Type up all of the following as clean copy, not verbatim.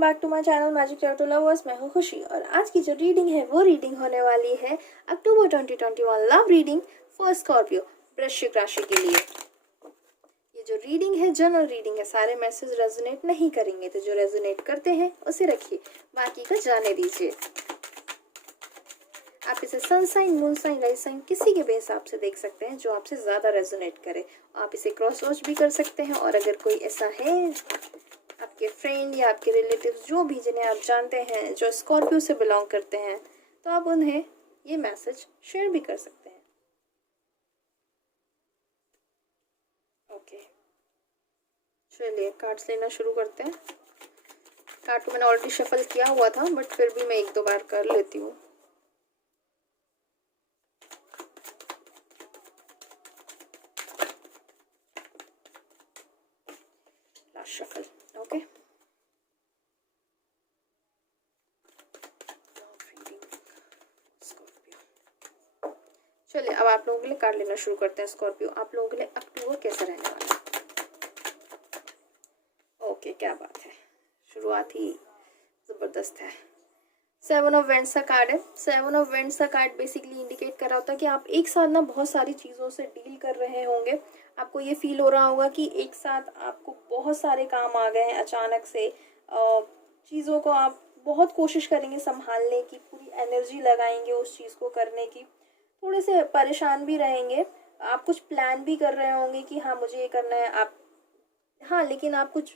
Welcome back to my channel magic tarot to lovers. मैं हूँ खुशी और आज की जो रीडिंग है वो रीडिंग होने वाली है अक्टूबर 2021 लव रीडिंग फॉर स्कॉर्पियो वृश्चिक राशि के लिए। ये जो रीडिंग है जनरल रीडिंग है, सारे मैसेज रेजोनेट नहीं करेंगे, तो जो रेजोनेट करते हैं उसे रखिए, बाकी का जाने दीजिए। आप इसे sun sign, moon sign, rise sign किसी के भी हिसाब से देख सकते हैं जो आपसे ज़्यादा रेजोनेट करे। आप इसे क्रॉस वॉच भी कर सकते हैं और अगर कोई ऐसा है आपके फ्रेंड या आपके रिलेटिव्स जो भी जिन्हें आप जानते हैं जो स्कॉर्पियो से बिलोंग करते हैं, तो आप उन्हें ये मैसेज शेयर भी कर सकते हैं। ओके, चलिए कार्ड्स लेना शुरू करते हैं। कार्ड को मैंने ऑलरेडी शफल किया हुआ था, बट फिर भी मैं एक दो बार कर लेती हूँ। Shuffle, okay. चलिए अब आप लोगों के लिए कार्ड लेना शुरू करते हैं। स्कॉर्पियो, आप लोगों के लिए अक्टूबर कैसा रहने वाला है? ओके, क्या बात है, शुरुआत ही जबरदस्त है। 7 ऑफ वेंट्स का कार्ड है। 7 ऑफ वेंट्स का कार्ड बेसिकली इंडिकेट कर रहा होता है कि आप एक साथ ना बहुत सारी चीज़ों से डील कर रहे होंगे। आपको ये फील हो रहा होगा कि एक साथ आपको बहुत सारे काम आ गए हैं अचानक से। चीज़ों को आप बहुत कोशिश करेंगे संभालने की, पूरी एनर्जी लगाएंगे उस चीज़ को करने की। थोड़े से परेशान भी रहेंगे, आप कुछ प्लान भी कर रहे होंगे कि हाँ मुझे ये करना है। आप हाँ, लेकिन आप कुछ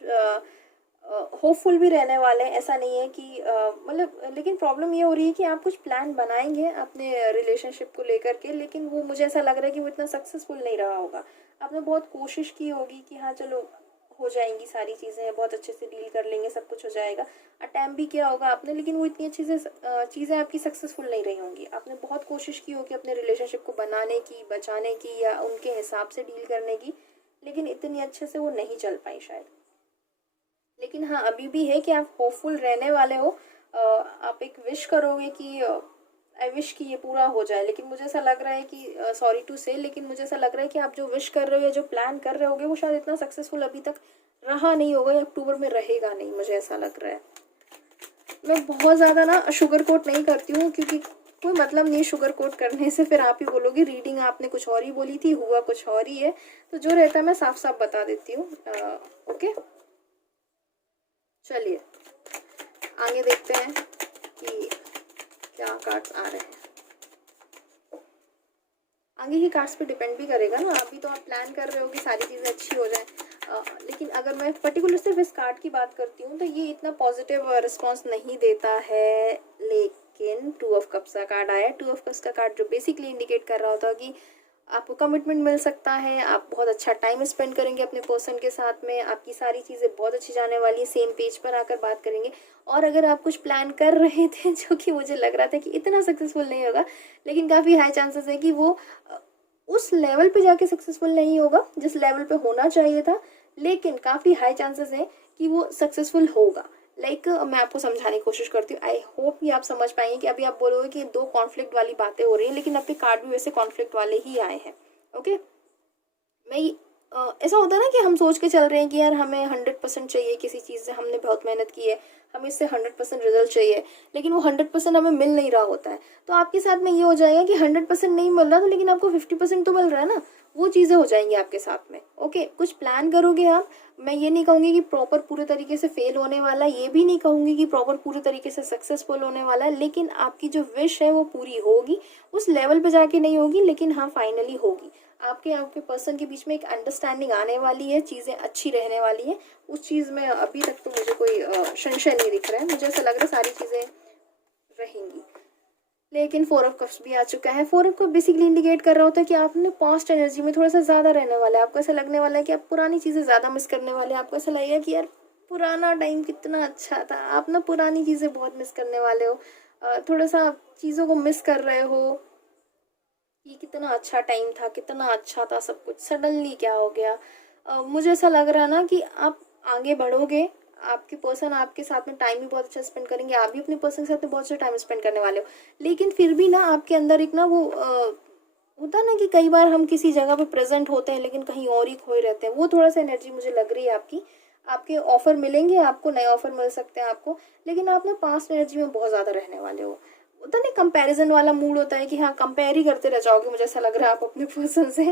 होपफुल भी रहने वाले हैं। ऐसा नहीं है कि मतलब, लेकिन प्रॉब्लम ये हो रही है कि आप कुछ प्लान बनाएंगे अपने रिलेशनशिप को लेकर के, लेकिन वो मुझे ऐसा लग रहा है कि वो इतना सक्सेसफुल नहीं रहा होगा। आपने बहुत कोशिश की होगी कि हाँ चलो हो जाएंगी सारी चीज़ें, बहुत अच्छे से डील कर लेंगे, सब कुछ हो जाएगा। अटैम्प्ट भी किया होगा आपने, लेकिन वो इतनी अच्छी से चीज़ें आपकी सक्सेसफुल नहीं रही होंगी। आपने बहुत कोशिश की होगी अपने रिलेशनशिप को बनाने की, बचाने की, या उनके हिसाब से डील करने की, लेकिन इतनी अच्छे से वो नहीं चल पाई शायद। लेकिन हाँ, अभी भी है कि आप होपफुल रहने वाले हो। आप एक विश करोगे कि आई विश कि ये पूरा हो जाए, लेकिन मुझे ऐसा लग रहा है कि सॉरी टू से, लेकिन मुझे ऐसा लग रहा है कि आप जो विश कर रहे हो या जो प्लान कर रहे होगे वो शायद इतना सक्सेसफुल अभी तक रहा नहीं होगा, या अक्टूबर में रहेगा नहीं, मुझे ऐसा लग रहा है। मैं बहुत ज़्यादा ना शुगर कोट नहीं करती हूँ, क्योंकि कोई मतलब नहीं शुगर कोट करने से, फिर आप ही बोलोगे रीडिंग आपने कुछ और ही बोली थी, हुआ कुछ और ही है। तो जो रहता है मैं साफ साफ बता देती हूँ। ओके, चलिए आगे देखते हैं कि क्या कार्ड्स आ रहे हैं। आगे ही कार्ड्स पे डिपेंड भी करेगा ना, अभी तो आप प्लान कर रहे हो कि सारी चीज़ें अच्छी हो जाएं। लेकिन अगर मैं पर्टिकुलर सिर्फ इस कार्ड की बात करती हूँ तो ये इतना पॉजिटिव रिस्पॉन्स नहीं देता है। लेकिन 2 ऑफ कप्स का कार्ड आया। 2 ऑफ कप्स का कार्ड जो बेसिकली इंडिकेट कर रहा होता है कि आपको कमिटमेंट मिल सकता है, आप बहुत अच्छा टाइम स्पेंड करेंगे अपने पर्सन के साथ में, आपकी सारी चीज़ें बहुत अच्छी जाने वाली है, सेम पेज पर आकर बात करेंगे। और अगर आप कुछ प्लान कर रहे थे जो कि मुझे लग रहा था कि इतना सक्सेसफुल नहीं होगा, लेकिन काफ़ी हाई चांसेस है कि वो उस लेवल पे जाके सक्सेसफुल नहीं होगा जिस लेवल पे होना चाहिए था, लेकिन काफ़ी हाई चांसेस हैं कि वो सक्सेसफुल होगा। मैं आपको समझाने की कोशिश करती हूँ। आई होप कि आप समझ पाएंगे कि अभी आप बोलोगे कि 2 कॉन्फ्लिक्ट वाली बातें हो रही हैं, लेकिन आपके कार्ड भी वैसे कॉन्फ्लिक्ट वाले ही आए हैं। ओके, मैं ऐसा होता है ना कि हम सोच के चल रहे हैं कि यार हमें 100% चाहिए किसी चीज़ से, हमने बहुत मेहनत की है, हमें इससे 100% रिजल्ट चाहिए, लेकिन वो 100% हमें मिल नहीं रहा होता है। तो आपके साथ में ये हो जाएगा कि 100% नहीं मिल रहा था, लेकिन आपको 50% तो मिल रहा है ना, वो चीज़ें हो जाएंगी आपके साथ में। ओके, कुछ प्लान करोगे आप। मैं ये नहीं कहूँगी कि प्रॉपर पूरे तरीके से फेल होने वाला, ये भी नहीं कहूँगी कि प्रॉपर पूरे तरीके से सक्सेसफुल होने वाला है, लेकिन आपकी जो विश है वो पूरी होगी। उस लेवल पे जाके नहीं होगी, लेकिन हाँ फाइनली होगी। आपके पर्सन के बीच में एक अंडरस्टैंडिंग आने वाली है, चीज़ें अच्छी रहने वाली है। उस चीज़ में अभी तक तो मुझे कोई संशय नहीं दिख रहा है, मुझे ऐसा लग रहा है सारी चीज़ें रहेंगी। लेकिन 4 ऑफ कप्स भी आ चुका है। 4 ऑफ कप बेसिकली इंडिकेट कर रहा होता है कि आपने पास्ट एनर्जी में थोड़ा सा ज़्यादा रहने वाला है। आपको ऐसा लगने वाला है कि आप पुरानी चीज़ें ज़्यादा मिस करने वाले हैं। आपको ऐसा लगेगा कि यार पुराना टाइम कितना अच्छा था। आप ना पुरानी चीज़ें बहुत मिस करने वाले हो, थोड़ा सा चीज़ों को मिस कर रहे हो कि कितना अच्छा टाइम था, कितना अच्छा था सब कुछ, सडनली क्या हो गया। मुझे ऐसा लग रहा है ना कि आप आगे बढ़ोगे, आपके पर्सन आपके साथ में टाइम भी बहुत अच्छा स्पेंड करेंगे, आप भी अपने पर्सन के साथ में बहुत अच्छा टाइम स्पेंड करने वाले हो। लेकिन फिर भी ना आपके अंदर एक ना वो होता है ना कि कई बार हम किसी जगह पे प्रेजेंट होते हैं लेकिन कहीं और ही खोए रहते हैं, वो थोड़ा सा एनर्जी मुझे लग रही है आपकी। आपके ऑफर मिलेंगे, आपको नए ऑफर मिल सकते हैं आपको, लेकिन आप ना पास्ट एनर्जी में बहुत ज़्यादा रहने वाले हो। होता नहीं कंपैरिजन वाला मूड होता है कि हाँ कंपेयर ही करते रह जाओगे, मुझे ऐसा लग रहा है आप अपने पर्सन से,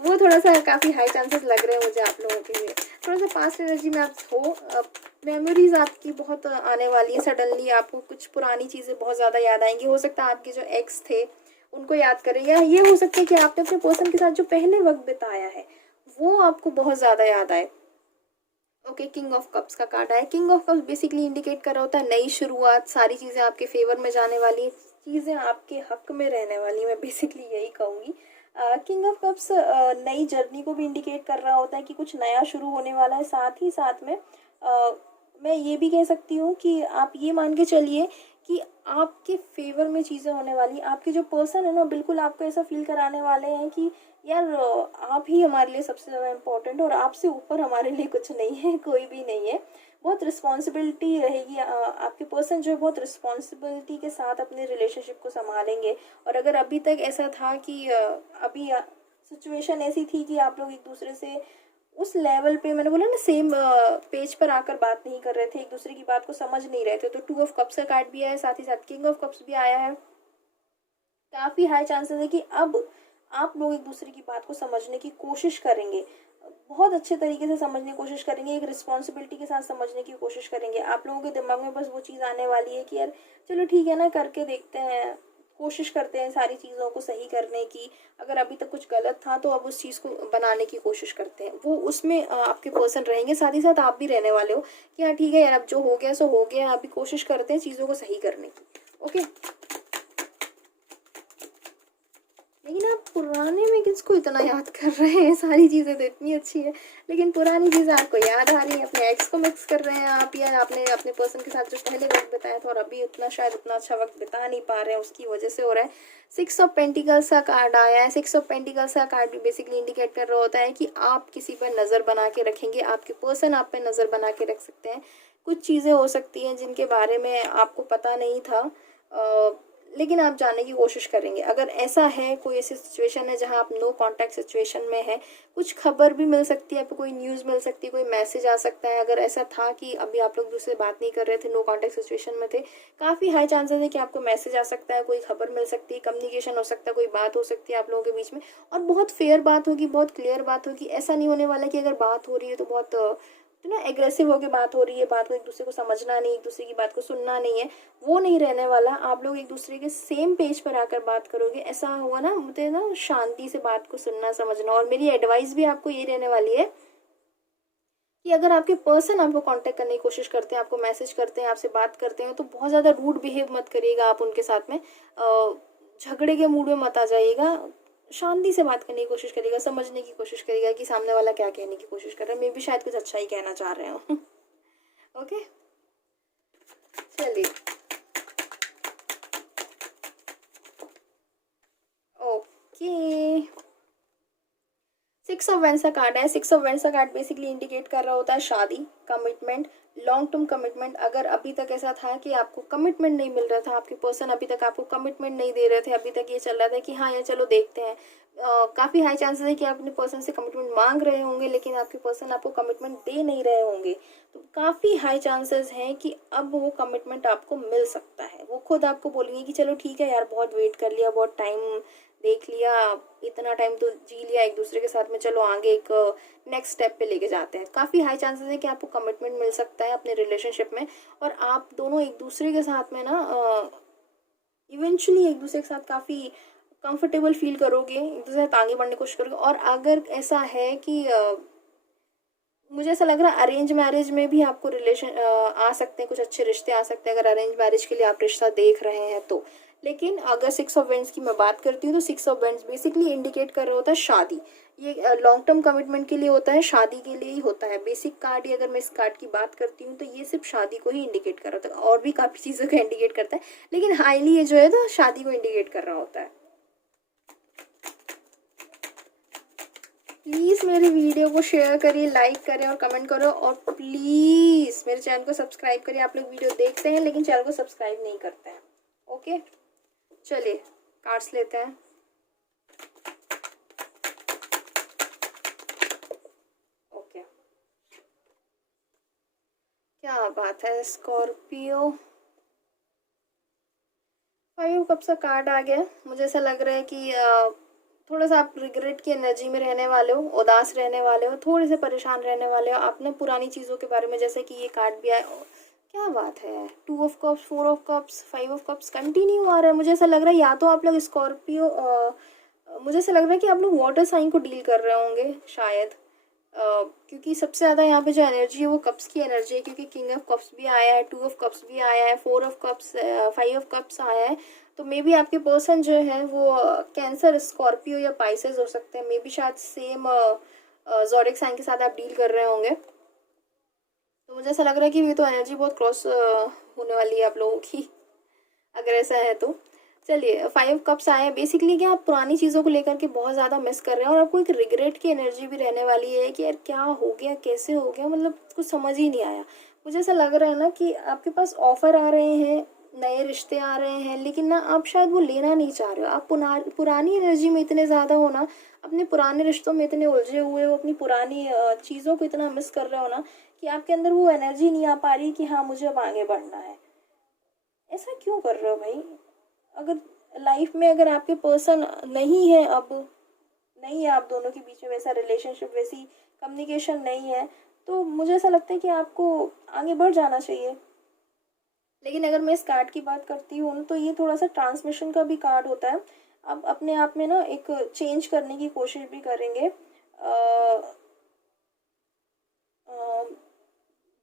वो थोड़ा सा काफ़ी हाई चांसेस लग रहे हैं मुझे आप लोगों के लिए। थोड़ा सा पास्ट एनर्जी में आप हो, मेमोरीज आपकी बहुत आने वाली है। सडनली आपको कुछ पुरानी चीज़ें बहुत ज़्यादा याद आएंगी। हो सकता है आपके जो एक्स थे उनको याद करें, या ये हो सकता है कि आपने अपने पर्सन के साथ जो पहले वक्त बिताया है वो आपको बहुत ज़्यादा याद आए। ओके, किंग ऑफ कप्स का कार्ड है। King of cups basically indicate कर रहा होता है नई शुरुआत, सारी चीज़ें आपके फेवर में जाने वाली, चीज़ें आपके हक में रहने वाली, मैं बेसिकली यही कहूँगी। किंग ऑफ कप्स नई जर्नी को भी इंडिकेट कर रहा होता है कि कुछ नया शुरू होने वाला है। साथ ही साथ में मैं ये भी कह सकती हूँ कि आप ये मान के चलिए कि आपके फेवर में चीज़ें होने वाली। आपके जो पर्सन है ना बिल्कुल आपको ऐसा फील कराने वाले हैं कि यार आप ही हमारे लिए सबसे ज़्यादा इम्पोर्टेंट, और आपसे ऊपर हमारे लिए कुछ नहीं है, कोई भी नहीं है। बहुत रिस्पॉन्सिबिलिटी रहेगी। आपके पर्सन जो है बहुत रिस्पॉन्सिबिलिटी के साथ अपने रिलेशनशिप को संभालेंगे। और अगर अभी तक ऐसा था कि अभी सिचुएशन ऐसी थी कि आप लोग एक दूसरे से उस लेवल पे, मैंने बोला ना सेम पेज पर आकर बात नहीं कर रहे थे, एक दूसरे की बात को समझ नहीं रहे थे, तो 2 ऑफ कप्स का कार्ड भी आया है, साथ ही साथ किंग ऑफ कप्स भी आया है। काफ़ी हाई चांसेस है कि अब आप लोग एक दूसरे की बात को समझने की कोशिश करेंगे, बहुत अच्छे तरीके से समझने की कोशिश करेंगे, एक रिस्पॉन्सिबिलिटी के साथ समझने की कोशिश करेंगे। आप लोगों के दिमाग में बस वो चीज़ आने वाली है कि यार चलो ठीक है ना, करके देखते हैं, कोशिश करते हैं सारी चीज़ों को सही करने की। अगर अभी तक कुछ गलत था तो अब उस चीज़ को बनाने की कोशिश करते हैं। वो उसमें आपके पर्सन रहेंगे, साथ ही साथ आप भी रहने वाले हो कि हाँ ठीक है यार अब जो हो गया सो हो गया, अभी कोशिश करते हैं चीज़ों को सही करने की। ओके, लेकिन आप पुराने में किसको इतना याद कर रहे हैं? सारी चीज़ें तो इतनी अच्छी है, लेकिन पुरानी चीज़ें आपको याद आ रही हैं, अपने एक्स को मिक्स कर रहे हैं आप, या आपने अपने पर्सन के साथ जो पहले वक्त बिताया था और अभी उतना शायद उतना अच्छा वक्त बिता नहीं पा रहे हैं, उसकी वजह से हो रहा है। 6 ऑफ पेंटिकल्स का कार्ड आया है। 6 ऑफ पेंटिकल्स का कार्ड भी बेसिकली इंडिकेट कर रहा होता है कि आप किसी पर नज़र बना के रखेंगे, आपके पर्सन आप पर नज़र बना के रख सकते हैं। कुछ चीज़ें हो सकती हैं जिनके बारे में आपको पता नहीं था, लेकिन आप जानने की कोशिश करेंगे। अगर ऐसा है, कोई ऐसी सिचुएशन है जहां आप नो कांटेक्ट सिचुएशन में है, कुछ खबर भी मिल सकती है आपको, कोई न्यूज़ मिल सकती है, कोई मैसेज आ सकता है। अगर ऐसा था कि अभी आप लोग दूसरे बात नहीं कर रहे थे, नो कांटेक्ट सिचुएशन में थे, काफ़ी हाई चांसेस है कि आपको मैसेज आ सकता है, कोई खबर मिल सकती है, कम्युनिकेशन हो सकता है, कोई बात हो सकती है आप लोगों के बीच में, और बहुत फेयर बात होगी, बहुत क्लियर बात होगी। ऐसा नहीं होने वाला कि अगर बात हो रही है तो बहुत ना एग्रेसिव होकर बात हो रही है, बात को एक दूसरे को समझना नहीं, एक दूसरे की बात को सुनना नहीं है, वो नहीं रहने वाला। आप लोग एक दूसरे के सेम पेज पर आकर बात करोगे। ऐसा हुआ ना, मुझे ना शांति से बात को सुनना समझना। और मेरी एडवाइस भी आपको ये रहने वाली है कि अगर आपके पर्सन आपको कांटेक्ट करने की कोशिश करते हैं, आपको मैसेज करते हैं, आपसे बात करते हैं, तो बहुत ज़्यादा रूड बिहेव मत करिएगा आप उनके साथ में, झगड़े के मूड में मत आ जाइएगा। शांति से बात करने की कोशिश करिएगा, समझने की कोशिश करिएगा कि सामने वाला क्या कहने की कोशिश कर रहा है। मे भी शायद कुछ अच्छा ही कहना चाह रहे हो। ओके, चलिए। ओके, 6 ऑफ वेंस का कार्ड है। 6 ऑफ वेंस का कार्ड बेसिकली इंडिकेट कर रहा होता है शादी, कमिटमेंट, लॉन्ग टर्म कमिटमेंट। अगर अभी तक ऐसा था कि आपको कमिटमेंट नहीं मिल रहा था, आपके पर्सन अभी तक आपको कमिटमेंट नहीं दे रहे थे, अभी तक ये चल रहा था कि हाँ यार चलो देखते हैं, काफ़ी हाई चांसेस है कि आप अपने पर्सन से कमिटमेंट मांग रहे होंगे, लेकिन आपके पर्सन आपको कमिटमेंट दे नहीं रहे होंगे। तो काफ़ी हाई चांसेस हैं कि अब वो कमिटमेंट आपको मिल सकता है। वो खुद आपको बोलेंगे कि चलो ठीक है यार, बहुत वेट कर लिया, बहुत टाइम देख लिया, इतना टाइम तो जी लिया एक दूसरे के साथ में, चलो आगे एक नेक्स्ट स्टेप पे लेके जाते हैं। काफ़ी हाई चांसेस है कि आपको कमिटमेंट मिल सकता है अपने रिलेशनशिप में, और आप दोनों एक दूसरे के साथ में ना इवेंचुअली एक दूसरे के साथ काफ़ी कंफर्टेबल फील करोगे, एक दूसरे के साथ आगे बढ़ने की कोशिश करोगे। और अगर ऐसा है कि मुझे ऐसा लग रहा है अरेंज मैरिज में भी आपको रिलेशन आ सकते हैं, कुछ अच्छे रिश्ते आ सकते हैं अगर अरेंज मैरिज के लिए आप रिश्ता देख रहे हैं तो। लेकिन अगर 6 ऑफ वेंस की मैं बात करती हूँ तो 6 ऑफ वेंस बेसिकली इंडिकेट कर रहा होता है शादी। ये लॉन्ग टर्म कमिटमेंट के लिए होता है, शादी के लिए ही होता है। बेसिक कार्ड ही अगर मैं इस कार्ड की बात करती हूँ तो ये सिर्फ शादी को ही इंडिकेट कर रहा होता है, और भी काफ़ी चीज़ों को इंडिकेट करता है, लेकिन हाईली ये जो है तो शादी को इंडिकेट कर रहा होता है। प्लीज़ मेरे वीडियो को शेयर करिए, लाइक करें और कमेंट करो, और प्लीज़ मेरे चैनल को सब्सक्राइब करिए। आप लोग वीडियो देखते हैं लेकिन चैनल को सब्सक्राइब नहीं करते हैं। ओके, चलिए कार्ड्स लेते हैं। ओके, बात है स्कॉर्पियो। 5 कप का कार्ड आ गया। मुझे ऐसा लग रहा है कि थोड़ा सा आप रिग्रेट की एनर्जी में रहने वाले हो, उदास रहने वाले हो, थोड़े से परेशान रहने वाले हो आपने पुरानी चीज़ों के बारे में। जैसे कि ये कार्ड भी आया, क्या बात है, 2 of cups, 4 of cups, 5 of cups continue आ रहा है। मुझे ऐसा लग रहा है या तो आप लोग स्कॉर्पियो, मुझे ऐसा लग रहा है कि आप लोग वाटर साइन को डील कर रहे होंगे शायद, क्योंकि सबसे ज़्यादा यहाँ पे जो एनर्जी है वो कप्स की एनर्जी है, क्योंकि किंग ऑफ कप्स भी आया है, 2 ऑफ कप्स भी आया है, 4 ऑफ कप्स, 5 ऑफ कप्स आया है। तो मे बी आपके पर्सन जो है वो कैंसर, स्कॉर्पियो या पाइसेस हो सकते हैं। मे बी शायद सेम ज़ोडिएक साइन के साथ आप डील कर रहे होंगे। तो मुझे ऐसा लग रहा है कि ये तो एनर्जी बहुत क्रॉस होने वाली है आप लोगों की, अगर ऐसा है तो। चलिए 5 कप्स आए हैं। बेसिकली क्या, आप पुरानी चीज़ों को लेकर के बहुत ज़्यादा मिस कर रहे हैं और आपको एक रिग्रेट की एनर्जी भी रहने वाली है कि यार क्या हो गया, कैसे हो गया, मतलब कुछ समझ ही नहीं आया। मुझे ऐसा लग रहा है ना कि आपके पास ऑफर आ रहे हैं, नए रिश्ते आ रहे हैं, लेकिन ना आप शायद वो लेना नहीं चाह रहे हो। आप पुरानी एनर्जी में इतने ज़्यादा हो ना, अपने पुराने रिश्तों में इतने उलझे हुए हो, अपनी पुरानी चीज़ों को इतना मिस कर रहे हो ना कि आपके अंदर वो एनर्जी नहीं आ पा रही कि हाँ मुझे अब आगे बढ़ना है। ऐसा क्यों कर रहे हो भाई? अगर लाइफ में अगर आपके पर्सन नहीं है, अब नहीं है आप दोनों के बीच में वैसा रिलेशनशिप, वैसी कम्युनिकेशन नहीं है, तो मुझे ऐसा लगता है कि आपको आगे बढ़ जाना चाहिए। लेकिन अगर मैं इस कार्ड की बात करती हूँ तो ये थोड़ा सा ट्रांसमिशन का भी कार्ड होता है। आप अपने आप में ना एक चेंज करने की कोशिश भी करेंगे।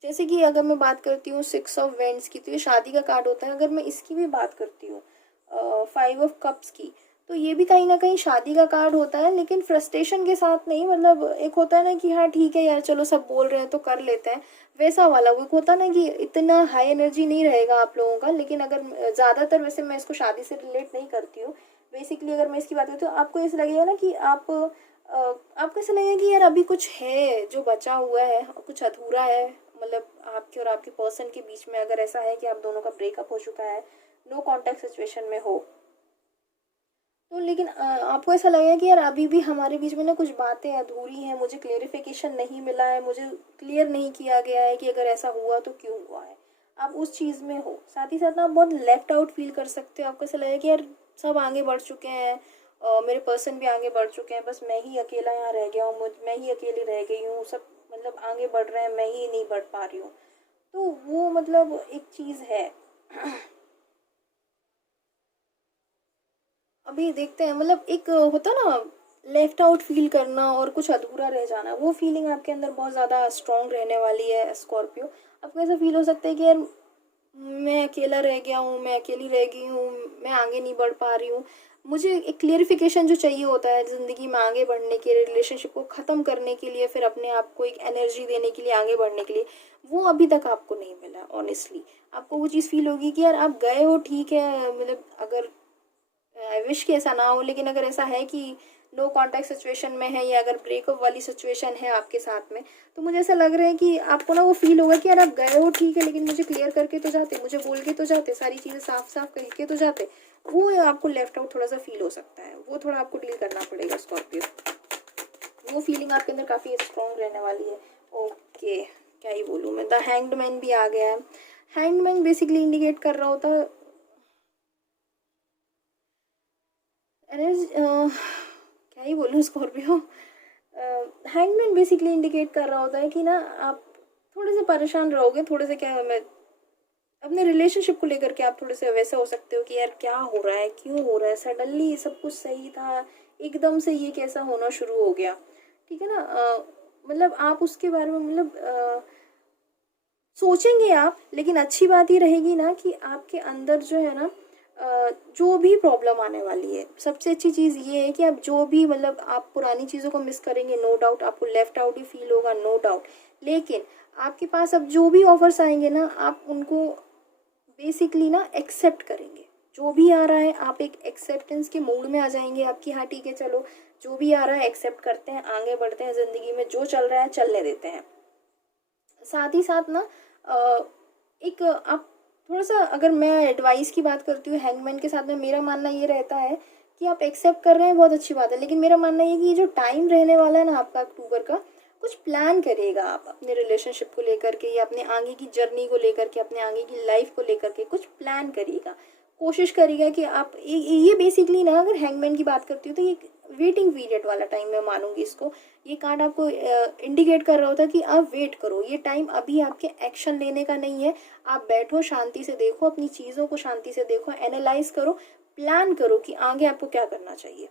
जैसे कि अगर मैं बात करती हूँ 6 ऑफ वेंड्स की, तो ये शादी का कार्ड होता है। अगर मैं इसकी भी बात करती हूँ 5 ऑफ कप्स की, तो ये भी कहीं ना कहीं शादी का कार्ड होता है, लेकिन फ्रस्ट्रेशन के साथ नहीं। मतलब एक होता है ना कि हाँ ठीक है यार, चलो सब बोल रहे हैं तो कर लेते हैं, वैसा वाला। वो एक होता है ना कि इतना हाई एनर्जी नहीं रहेगा आप लोगों का। लेकिन अगर ज़्यादातर, वैसे मैं इसको शादी से रिलेट नहीं करती हूँ, बेसिकली अगर मैं इसकी बात करती हूँ तो आपको ऐसा लगेगा ना कि आपको ऐसा लगेगा कि यार अभी कुछ है जो बचा हुआ है, कुछ अधूरा है। मतलब आपके और आपके पर्सन के बीच में अगर ऐसा है कि आप दोनों का ब्रेकअप हो चुका है, नो कॉन्टैक्ट सिचुएशन में हो, तो लेकिन आपको ऐसा लगेगा कि यार अभी भी हमारे बीच में ना कुछ बातें अधूरी हैं, मुझे क्लेरिफिकेशन नहीं मिला है, मुझे क्लियर नहीं किया गया है कि अगर ऐसा हुआ तो क्यों हुआ है। आप उस चीज़ में हो। साथ ही साथ ना आप बहुत लेफ्ट आउट फील कर सकते हो। आपको ऐसा लगेगा कि यार सब आगे बढ़ चुके हैं, मेरे पर्सन भी आगे बढ़ चुके हैं, बस मैं ही अकेला यहाँ रह गया हूँ, मैं ही अकेली रह गई हूँ, सब मतलब आगे बढ़ रहे हैं, मैं ही नहीं बढ़ पा रही हूँ। तो वो मतलब एक चीज़ है। अभी देखते हैं, मतलब एक होता ना लेफ्ट आउट फील करना और कुछ अधूरा रह जाना, वो फीलिंग आपके अंदर बहुत ज़्यादा स्ट्रॉन्ग रहने वाली है स्कॉर्पियो। आपको ऐसा फील हो सकता है कि यार मैं अकेला रह गया हूँ, मैं अकेली रह गई हूँ, मैं आगे नहीं बढ़ पा रही हूँ। मुझे एक क्लियरिफिकेशन जो चाहिए होता है ज़िंदगी में आगे बढ़ने के लिए, रिलेशनशिप को ख़त्म करने के लिए, फिर अपने आप को एक एनर्जी देने के लिए, आगे बढ़ने के लिए, वो अभी तक आपको नहीं मिला। ऑनेस्टली आपको वो चीज़ फील होगी कि यार आप गए हो ठीक है, मतलब अगर आई विश कि ऐसा ना हो, लेकिन अगर ऐसा है कि नो कॉन्टैक्ट सिचुएशन में है या अगर ब्रेकअप वाली सिचुएशन है आपके साथ में, तो मुझे ऐसा लग रहा है कि आपको ना वो फील होगा कि यार आप गए हो ठीक है, लेकिन मुझे क्लियर करके तो जाते, मुझे बोल के तो जाते, सारी चीज़ें साफ साफ कह के तो जाते। वो आपको लेफ्ट आउट थोड़ा सा फील हो सकता है, वो थोड़ा आपको डील करना पड़ेगा स्कॉर्पियो। वो फीलिंग आपके अंदर काफ़ी स्ट्रॉन्ग रहने वाली है। ओके, क्या ही बोलूँ मैं। द हैंग्ड मैन भी आ गया है। हैंग्ड मैन बेसिकली इंडिकेट कर रहा होता है एनर्जी, क्या ही बोलूँ स्कॉर्पियो। हैंगमैन बेसिकली इंडिकेट कर रहा होता है कि ना आप थोड़े से परेशान रहोगे, थोड़े से क्या, मैं अपने रिलेशनशिप को लेकर के आप थोड़े से वैसे हो सकते हो कि यार क्या हो रहा है, क्यों हो रहा है, सडनली सब कुछ सही था, एकदम से ये कैसा होना शुरू हो गया। ठीक है ना। मतलब आप उसके बारे में मतलब सोचेंगे आप, लेकिन अच्छी बात ये रहेगी ना कि आपके अंदर जो है ना जो भी प्रॉब्लम आने वाली है, सबसे अच्छी चीज़ ये है कि आप जो भी मतलब आप पुरानी चीज़ों को मिस करेंगे, नो डाउट आपको लेफ्ट आउट ही फील होगा, नो डाउट। लेकिन आपके पास अब जो भी ऑफर्स आएंगे ना, आप उनको बेसिकली ना एक्सेप्ट करेंगे। जो भी आ रहा है आप एक एक्सेप्टेंस के मूड में आ जाएंगे आपकी, हाँ ठीक है चलो जो भी आ रहा है एक्सेप्ट करते हैं, आगे बढ़ते हैं, ज़िंदगी में जो चल रहा है चलने देते हैं। साथ ही साथ ना एक आप थोड़ा सा, अगर मैं एडवाइस की बात करती हूँ हैंगमैन के साथ में, मेरा मानना ये रहता है कि आप एक्सेप्ट कर रहे हैं बहुत अच्छी बात है, लेकिन मेरा मानना ये कि ये जो टाइम रहने वाला है ना आपका अक्टूबर का, कुछ प्लान करिएगा आप अपने रिलेशनशिप को लेकर के या अपने आगे की जर्नी को लेकर के, अपने आगे की लाइफ को लेकर के कुछ प्लान करिएगा। कोशिश करिएगा कि आप ये बेसिकली ना, अगर हैंगमैन की बात करती हूँ तो ये वेटिंग पीरियड वाला टाइम मैं मानूंगी इसको। ये कार्ड आपको इंडिकेट कर रहा होता है कि आप वेट करो, ये टाइम अभी आपके एक्शन लेने का नहीं है। आप बैठो, शांति से देखो, अपनी चीज़ों को शांति से देखो, एनालाइज करो, प्लान करो कि आगे आपको क्या करना चाहिए।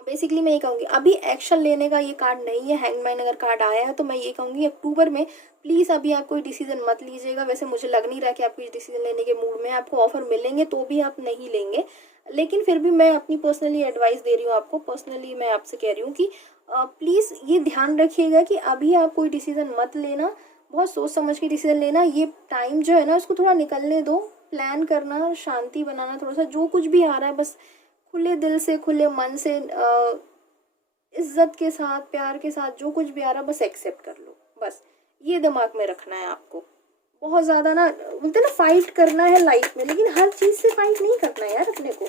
बेसिकली मैं ये कहूँगी अभी एक्शन लेने का ये कार्ड नहीं है। हैंगमैन अगर कार्ड आया है तो मैं ये कहूँगी अक्टूबर में प्लीज़ अभी आप कोई डिसीजन मत लीजिएगा। वैसे मुझे लग नहीं रहा कि आप कोई डिसीजन लेने के मूड में, आपको ऑफर मिलेंगे तो भी आप नहीं लेंगे, लेकिन फिर भी मैं अपनी पर्सनली एडवाइस दे रही हूँ आपको। पर्सनली मैं आपसे कह रही हूँ कि प्लीज़ ये ध्यान रखिएगा कि अभी आप कोई डिसीजन मत लेना, बहुत सोच समझ के डिसीजन लेना। ये टाइम जो है ना उसको थोड़ा निकलने दो, प्लान करना, शांति बनाना, थोड़ा सा जो कुछ भी आ रहा है बस खुले दिल से, खुले मन से, इज्जत के साथ, प्यार के साथ, जो कुछ भी आ रहा है बस एक्सेप्ट कर लो। बस ये दिमाग में रखना है आपको। बहुत ज़्यादा ना, बोलते हैं ना फाइट करना है लाइफ में, लेकिन हर चीज़ से फाइट नहीं करना है यार अपने को।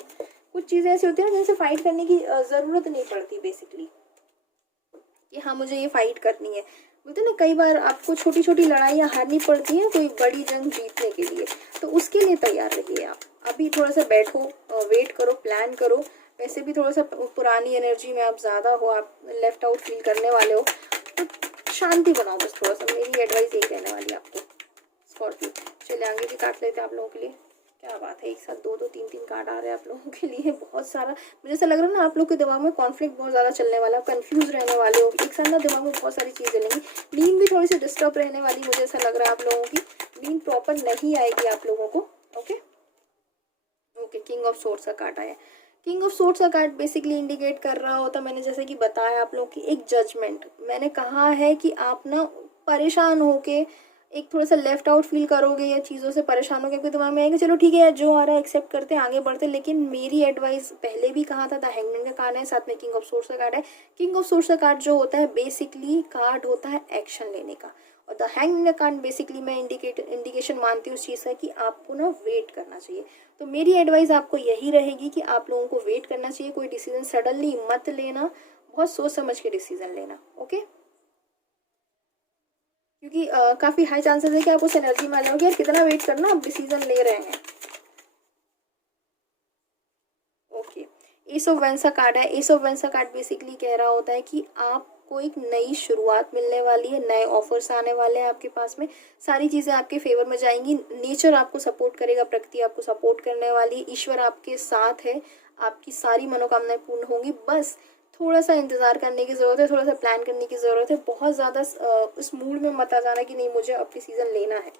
कुछ चीज़ें ऐसी होती है ना जिनसे फाइट करने की ज़रूरत नहीं पड़ती बेसिकली, कि हाँ मुझे ये फाइट करनी है। बोलते हैं ना कई बार आपको छोटी छोटी लड़ाइयाँ हारनी पड़ती हैं कोई बड़ी जंग जीतने के लिए, तो उसके लिए तैयार रहिए आप। अभी थोड़ा सा बैठो, वेट करो, प्लान करो। वैसे भी थोड़ा सा पुरानी एनर्जी में आप ज़्यादा हो, आप लेफ्ट आउट फील करने वाले हो, तो शांति बनाओ बस थोड़ा सा। मेरी एडवाइस यही रहने वाली है आपको स्कॉर्पियो। चलिए आगे भी काट लेते हैं आप लोगों के लिए। क्या बात है, एक साथ दो दो तीन तीन कार्ड आ रहे हैं आप लोगों के लिए, बहुत सारा। मुझे ऐसा लग रहा है ना आप लोग के दिमाग में कॉन्फ्लिक्ट बहुत ज़्यादा चलने वाला है, कंफ्यूज रहने वाले हो एक साथ ना, दिमाग में बहुत सारी चीज़ें लेंगी। नींद भी थोड़ी सी डिस्टर्ब रहने वाली, मुझे ऐसा लग रहा है आप लोगों की नींद प्रॉपर नहीं आएगी आप लोगों को। Okay okay, king of swords का कार्ड आया। किंग ऑफ सोर्ड्स का कार्ड बेसिकली इंडिकेट कर रहा होता, मैंने जैसे कि बताया आप लोगों की, एक जजमेंट। मैंने कहा है कि आप ना परेशान होके एक थोड़ा सा लेफ्ट आउट फील करोगे या चीज़ों से परेशान होगे, क्योंकि दिमाग में आएगा चलो ठीक है यार जो आ रहा है एक्सेप्ट करते हैं, आगे बढ़ते हैं। लेकिन मेरी एडवाइस पहले भी कहा था, द हैंगमैन का कार्ड है, साथ में किंग ऑफ सोर्ड्स का कार्ड है। किंग ऑफ सोर्ड्स का कार्ड जो होता है बेसिकली कार्ड होता है एक्शन लेने का, और द हैंगमैन का कार्ड बेसिकली मैं इंडिकेशन मानती हूँ उस चीज़ का कि आपको ना वेट करना चाहिए। तो मेरी एडवाइस आपको यही रहेगी कि आप लोगों को वेट करना चाहिए, कोई डिसीजन सडनली मत लेना, बहुत सोच समझ के डिसीजन लेना। ओके, क्योंकि काफ़ी हाई चांसेस है कि आप उस एनर्जी में आ जाओगे, यार कितना वेट करना, आप डिसीजन ले रहे हैं। ओके, एस ऑफ वेंस का कार्ड है। एस ऑफ वेंस का कार्ड बेसिकली कह रहा होता है कि आपको एक नई शुरुआत मिलने वाली है, नए ऑफर्स आने वाले हैं आपके पास में, सारी चीज़ें आपके फेवर में जाएंगी, नेचर आपको सपोर्ट करेगा, प्रकृति आपको सपोर्ट करने वाली है, ईश्वर आपके साथ है, आपकी सारी मनोकामनाएं पूर्ण होंगी। बस थोड़ा सा इंतज़ार करने की ज़रूरत है, थोड़ा सा प्लान करने की ज़रूरत है। बहुत ज़्यादा इस मूड में मत आ जाना कि नहीं मुझे अब डिसीजन लेना है।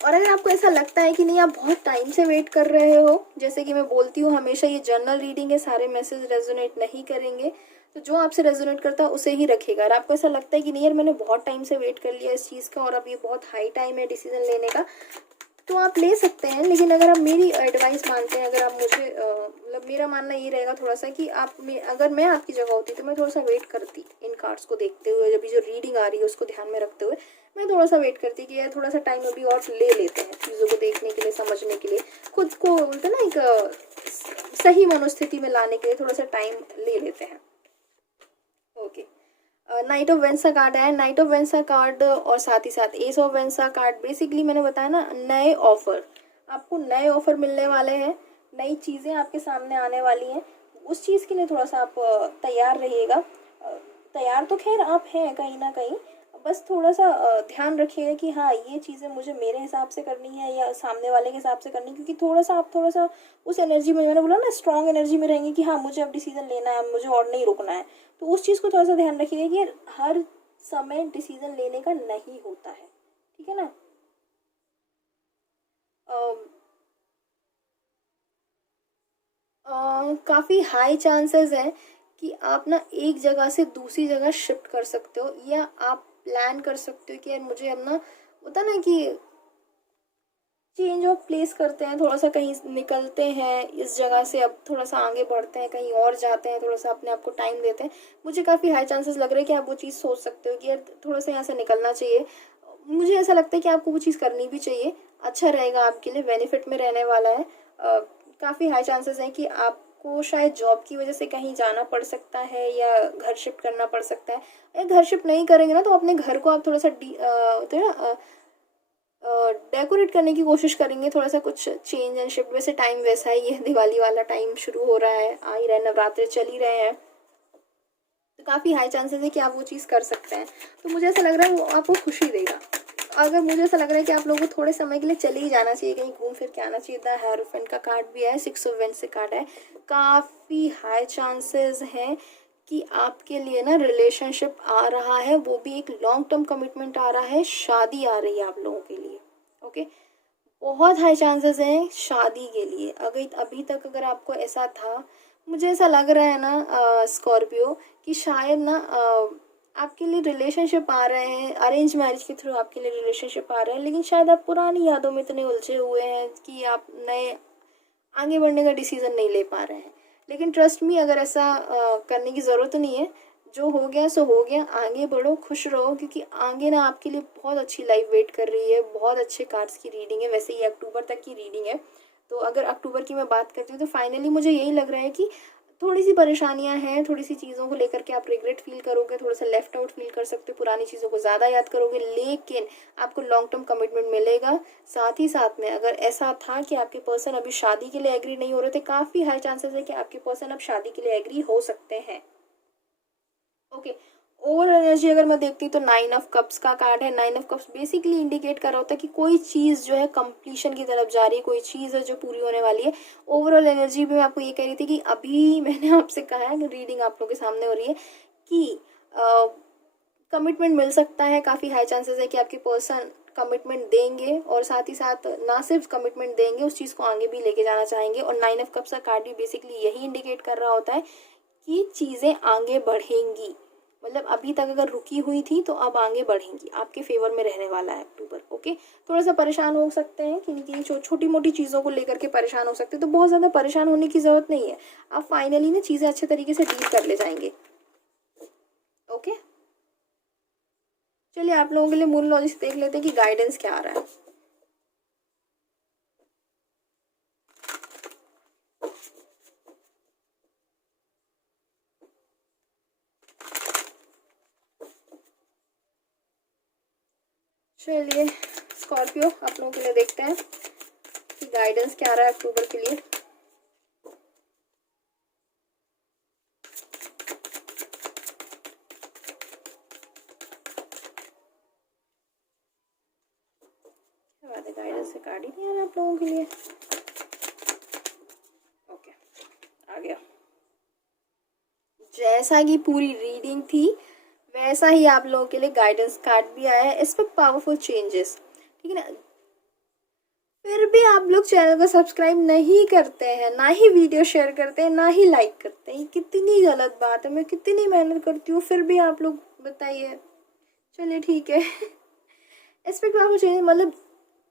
और अगर आपको ऐसा लगता है कि नहीं आप बहुत टाइम से वेट कर रहे हो, जैसे कि मैं बोलती हूँ हमेशा ये जर्नल रीडिंग है, सारे मैसेज रेजोनेट नहीं करेंगे, तो जो आपसे रेजोनेट करता है उसे ही रखेगा। अगर आपको ऐसा लगता है कि नहीं यार मैंने बहुत टाइम से वेट कर लिया इस चीज़ का और अब ये बहुत हाई टाइम है डिसीजन लेने का, तो आप ले सकते हैं। लेकिन अगर आप मेरी एडवाइस मानते हैं, अगर आप मुझे मतलब मेरा मानना ये रहेगा थोड़ा सा कि अगर मैं आपकी जगह होती तो मैं थोड़ा सा वेट करती इन कार्ड्स को देखते हुए, जब जो रीडिंग आ रही है उसको ध्यान में रखते हुए मैं थोड़ा सा वेट करती कि यार थोड़ा सा टाइम अभी और ले लेते हैं चीज़ों को देखने के लिए, समझने के लिए, खुद को बोलते ना एक सही मनोस्थिति में लाने के लिए थोड़ा सा टाइम ले लेते हैं। ओके, नाइट ऑफ वेंस का कार्ड है। नाइट ऑफ वेंस का कार्ड और साथ ही साथ एस ऑफ वेंस का कार्ड बेसिकली मैंने बताया ना, नए ऑफर, आपको नए ऑफर मिलने वाले हैं, नई चीज़ें आपके सामने आने वाली हैं। उस चीज़ के लिए थोड़ा सा आप तैयार रहिएगा। तैयार तो खैर आप हैं कहीं ना कहीं, बस थोड़ा सा ध्यान रखिएगा कि हाँ ये चीज़ें मुझे मेरे हिसाब से करनी है या सामने वाले के हिसाब से करनी है, क्योंकि आप थोड़ा सा उस एनर्जी में, मैंने बोला ना स्ट्रॉन्ग एनर्जी में रहेंगे कि हाँ मुझे अब डिसीजन लेना है, मुझे और नहीं रुकना है। तो उस चीज़ को थोड़ा सा ध्यान रखिएगा कि हर समय डिसीजन लेने का नहीं होता है, ठीक है ना। काफ़ी हाई चांसेस हैं कि आप ना एक जगह से दूसरी जगह शिफ्ट कर सकते हो, या आप प्लान कर सकते हो कि यार मुझे अब ना, होता ना कि चेंज ऑफ प्लेस करते हैं, थोड़ा सा कहीं निकलते हैं इस जगह से, अब थोड़ा सा आगे बढ़ते हैं, कहीं और जाते हैं, थोड़ा सा अपने आप को टाइम देते हैं। मुझे काफ़ी हाई चांसेस लग रहे हैं कि आप वो चीज़ सोच सकते हो कि यार थोड़ा सा यहाँ से निकलना चाहिए। मुझे ऐसा लगता है कि आपको वो चीज़ करनी भी चाहिए, अच्छा रहेगा आपके लिए, बेनिफिट में रहने वाला है। काफ़ी हाई चांसेस हैं कि आपको आपको शायद जॉब की वजह से कहीं जाना पड़ सकता है या घर शिफ्ट करना पड़ सकता है। या घर शिफ्ट नहीं करेंगे ना तो अपने घर को आप थोड़ा सा तो ना डेकोरेट करने की कोशिश करेंगे, थोड़ा सा कुछ चेंज एंड शिफ्ट। वैसे टाइम वैसा ही है, दिवाली वाला टाइम शुरू हो रहा है, आ ही रहा है, नवरात्रे चल ही रहे हैं, तो काफ़ी हाई चांसेस है कि आप वो चीज़ कर सकते हैं। तो मुझे ऐसा लग रहा है वो आपको खुशी देगा। अगर मुझे ऐसा लग रहा है कि आप लोगों को थोड़े समय के लिए चले ही जाना चाहिए, कहीं घूम फिर के आना चाहिए। द हेरोफेंट का कार्ड भी है, 6 ऑफ वेंट्स से कार्ड है। काफ़ी हाई चांसेस हैं कि आपके लिए ना रिलेशनशिप आ रहा है, वो भी एक लॉन्ग टर्म कमिटमेंट आ रहा है, शादी आ रही है आप लोगों के लिए। ओके, बहुत हाई चांसेस हैं शादी के लिए। अगर अभी तक अगर आपको ऐसा था, मुझे ऐसा लग रहा है ना स्कॉर्पियो कि शायद ना आपके लिए रिलेशनशिप आ रहे हैं, अरेंज मैरिज के थ्रू आपके लिए रिलेशनशिप आ रहे हैं, लेकिन शायद आप पुरानी यादों में इतने उलझे हुए हैं कि आप नए आगे बढ़ने का डिसीज़न नहीं ले पा रहे हैं। लेकिन ट्रस्ट मी, अगर ऐसा करने की ज़रूरत नहीं है। जो हो गया सो हो गया, आगे बढ़ो, खुश रहो, क्योंकि आगे ना आपके लिए बहुत अच्छी लाइफ वेट कर रही है। बहुत अच्छे कार्ड्स की रीडिंग है, वैसे ये अक्टूबर तक की रीडिंग है। तो अगर अक्टूबर की मैं बात करती हूँ तो फाइनली मुझे यही लग रहा है कि थोड़ी सी परेशानियां हैं, थोड़ी सी चीज़ों को लेकर के आप रिग्रेट फील करोगे, थोड़ा सा लेफ्ट आउट फील कर सकते हो, पुरानी चीज़ों को ज़्यादा याद करोगे, लेकिन आपको लॉन्ग टर्म कमिटमेंट मिलेगा। साथ ही साथ में अगर ऐसा था कि आपके पर्सन अभी शादी के लिए एग्री नहीं हो रहे थे, काफ़ी हाई चांसेस है कि आपके पर्सन अब शादी के लिए एग्री हो सकते हैं। ओके, ओवर एनर्जी अगर मैं देखती हूँ तो 9 ऑफ कप्स का कार्ड है। 9 ऑफ कप्स बेसिकली इंडिकेट कर रहा होता है कि कोई चीज़ जो है कंप्लीशन की तरफ जा रही है, कोई चीज़ है जो पूरी होने वाली है। ओवरऑल एनर्जी भी मैं आपको ये कह रही थी कि अभी मैंने आपसे कहा है कि रीडिंग आप लोगों के सामने हो रही है कि कमिटमेंट मिल सकता है। काफ़ी हाई चांसेस है कि आपके पर्सन कमिटमेंट देंगे, और साथ ही साथ ना सिर्फ कमिटमेंट देंगे, उस चीज़ को आगे भी लेके जाना चाहेंगे। और 9 ऑफ कप्स का कार्ड भी बेसिकली यही इंडिकेट कर रहा होता है कि चीज़ें आगे बढ़ेंगी। मतलब अभी तक अगर रुकी हुई थी तो अब आगे बढ़ेंगी, आपके फेवर में रहने वाला है अक्टूबर। ओके, थोड़ा सा परेशान हो सकते हैं, किन्हीं छोटी मोटी चीज़ों को लेकर के परेशान हो सकते हैं, तो बहुत ज़्यादा परेशान होने की ज़रूरत नहीं है। आप फाइनली ना चीज़ें अच्छे तरीके से डील कर ले जाएंगे। ओके, चलिए आप लोगों के लिए मूल लॉजिक देख लेते हैं कि गाइडेंस क्या आ रहा है। चलिए स्कॉर्पियो, आप लोगों के लिए देखते हैं कि गाइडेंस क्या आ रहा है अक्टूबर के लिए। क्या बात है, गाइडेंस से कार्ड ही नहीं आ रहा आप लोगों के लिए। ओके, आ गया। जैसा कि पूरी रीडिंग थी वैसा ही आप लोगों के लिए गाइडेंस कार्ड भी आया है। इस पर पावरफुल चेंजेस, ठीक है ना। फिर भी आप लोग चैनल को सब्सक्राइब नहीं करते हैं, ना ही वीडियो शेयर करते हैं, ना ही लाइक करते हैं। ये कितनी गलत बात है। मैं कितनी मेहनत करती हूँ फिर भी आप लोग बताइए। चलिए ठीक है। इस पर पावरफुल चेंज मतलब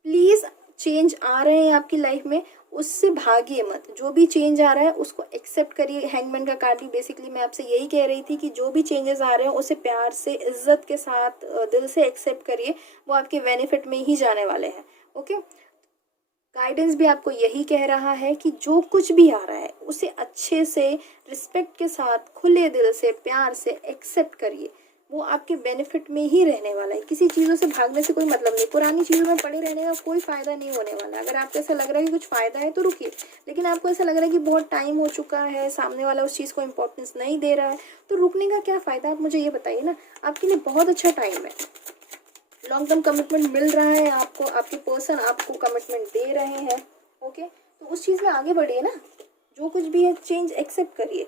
प्लीज़, चेंज आ रहे हैं आपकी लाइफ में, उससे भागिए मत। जो भी चेंज आ रहा है उसको एक्सेप्ट करिए। हैंगमैन का कार्ड भी बेसिकली मैं आपसे यही कह रही थी कि जो भी चेंजेस आ रहे हैं उसे प्यार से, इज्जत के साथ, दिल से एक्सेप्ट करिए। वो आपके बेनिफिट में ही जाने वाले हैं। ओके, गाइडेंस भी आपको यही कह रहा है कि जो कुछ भी आ रहा है उसे अच्छे से, रिस्पेक्ट के साथ, खुले दिल से, प्यार से एक्सेप्ट करिए। वो आपके बेनिफिट में ही रहने वाला है। किसी चीज़ों से भागने से कोई मतलब नहीं, पुरानी चीज़ों में पड़े रहने का कोई फ़ायदा नहीं होने वाला। अगर आपको ऐसा लग रहा है कि कुछ फ़ायदा है तो रुकिए, लेकिन आपको ऐसा लग रहा है कि बहुत टाइम हो चुका है, सामने वाला उस चीज़ को इम्पोर्टेंस नहीं दे रहा है, तो रुकने का क्या फ़ायदा। आप मुझे ये बताइए ना, आपके लिए बहुत अच्छा टाइम है। लॉन्ग टर्म कमिटमेंट मिल रहा है आपको, आपके पर्सन आपको कमिटमेंट दे रहे हैं। ओके, तो उस चीज़ में आगे बढ़िए ना। जो कुछ भी है चेंज एक्सेप्ट करिए।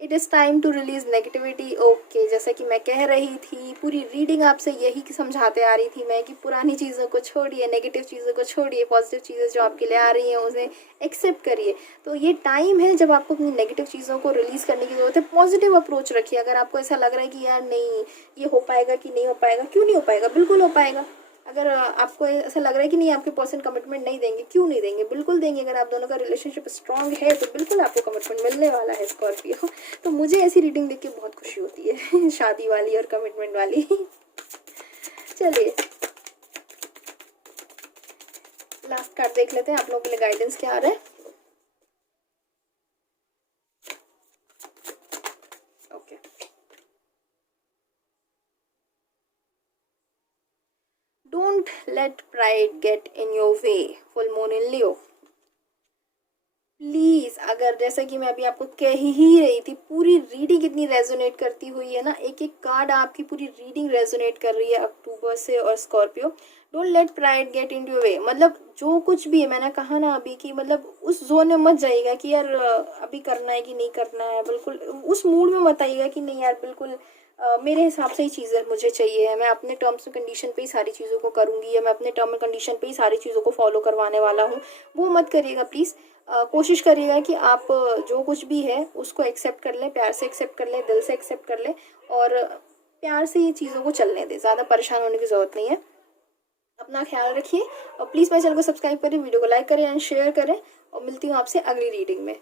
It is time to release negativity. Okay, जैसा कि मैं कह रही थी, पूरी रीडिंग आपसे यही समझाते आ रही थी मैं कि पुरानी चीज़ों को छोड़िए, नेगेटिव चीज़ों को छोड़िए, पॉजिटिव चीज़ें जो आपके लिए आ रही हैं उसे एक्सेप्ट करिए। तो ये टाइम है जब आपको अपनी नेगेटिव चीज़ों को रिलीज़ करने की ज़रूरत है। पॉजिटिव अप्रोच रखिए। अगर आपको ऐसा लग रहा है कि यार नहीं ये हो पाएगा कि नहीं हो पाएगा, क्यों नहीं हो पाएगा, बिल्कुल हो पाएगा। अगर आपको ऐसा लग रहा है कि नहीं आपके पर्सन कमिटमेंट नहीं देंगे, क्यों नहीं देंगे, बिल्कुल देंगे। अगर आप दोनों का रिलेशनशिप स्ट्रांग है तो बिल्कुल आपको कमिटमेंट मिलने वाला है स्कॉर्पियो। तो मुझे ऐसी रीडिंग देख के बहुत खुशी होती है। शादी वाली और कमिटमेंट वाली। चलिए लास्ट कार्ड देख लेते हैं आप लोगों के लिए गाइडेंस क्या आ रहा है। pride get in your way. Full moon in Leo. Please, अगर जैसा कि मैं अभी आपको कह ही रही थी, पूरी रीडिंग इतनी रेजोनेट करती हुई है ना, एक एक कार्ड आपकी पूरी रीडिंग रेजोनेट कर रही है अक्टूबर से। और Scorpio, don't let pride get in your way. मतलब जो कुछ भी है, मैंने कहा ना अभी कि मतलब उस जोन में मत जाइएगा कि यार अभी करना है कि नहीं करना है। बिल्कुल उस मूड में मत आइएगा कि नहीं यार बिल्कुल मेरे हिसाब से ही चीज़ें मुझे चाहिए है, मैं अपने टर्म्स एंड कंडीशन पे ही सारी चीज़ों को करूँगी, या मैं अपने टर्म एंड कंडीशन पे ही सारी चीज़ों को फॉलो करवाने वाला हूँ। वो मत करिएगा प्लीज़। कोशिश करिएगा कि आप जो कुछ भी है उसको एक्सेप्ट कर लें, प्यार से एक्सेप्ट कर लें, दिल से एक्सेप्ट कर लें, और प्यार से ये चीज़ों को चलने दें। ज़्यादा परेशान होने की ज़रूरत नहीं है। अपना ख्याल रखिए और प्लीज़ मेरे चैनल को सब्सक्राइब करें, वीडियो को लाइक करें एंड शेयर करें, और मिलती हूँ आपसे अगली रीडिंग में।